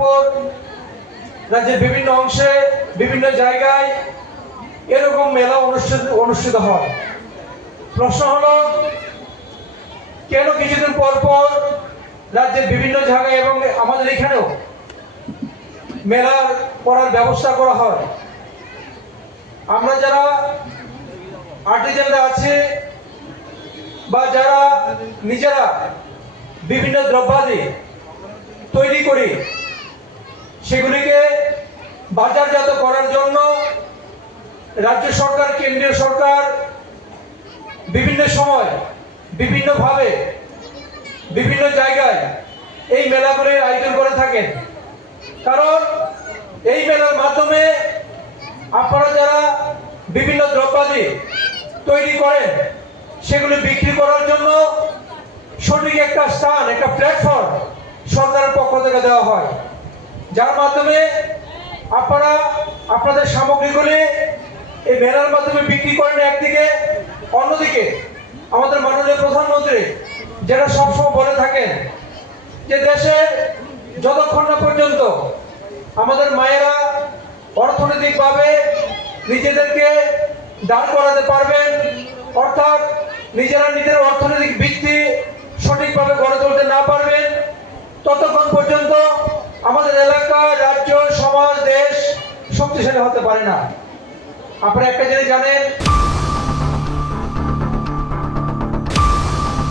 পর রাজ্যের বিভিন্ন অংশে বিভিন্ন জায়গায় এরকম মেলা অনুষ্ঠিত হয়। প্রশ্ন হলো, কেন কিছুদিন পর পর রাজ্যের বিভিন্ন জায়গায় এবং আমাদের এখানেও মেলা করার ব্যবস্থা করা হয়? আমরা যারা আর্টিজানরা আছে বা যারা নিজেরা বিভিন্ন দ্রব্যাদি তৈরি করি, সেগুলিকে বাজারজাত করার জন্য রাজ্য সরকার, কেন্দ্রীয় সরকার বিভিন্ন সময় বিভিন্নভাবে বিভিন্ন জায়গায় এই মেলাগুলির আয়োজন করে থাকেন। কারণ এই মেলার মাধ্যমে আপনারা যারা বিভিন্ন দ্রব্যাদি তৈরি করেন, সেগুলি বিক্রি করার জন্য সঠিক একটা স্থান, একটা প্ল্যাটফর্ম সরকারের পক্ষ থেকে দেওয়া হয়, যার মাধ্যমে আপনারা আপনাদের সামগ্রীগুলি এই মেলার মাধ্যমে বিক্রি করেন একদিকে। অন্যদিকে আমাদের মাননীয় প্রধানমন্ত্রী যেটা সবসময় বলে থাকেন যে দেশের যতক্ষণ না পর্যন্ত আমাদের মায়েরা অর্থনৈতিকভাবে নিজেদেরকে দাঁড় করাতে পারবেন, অর্থাৎ নিজেরা নিজের অর্থনৈতিক ভিত্তি সঠিকভাবে গড়ে তুলতে না পারবেন, ততক্ষণ পর্যন্ত আমাদের এলাকা, রাজ্য, সমাজ, দেশ শক্তিশালী হতে পারে না। আপনারা একটা জিনিস জানেন,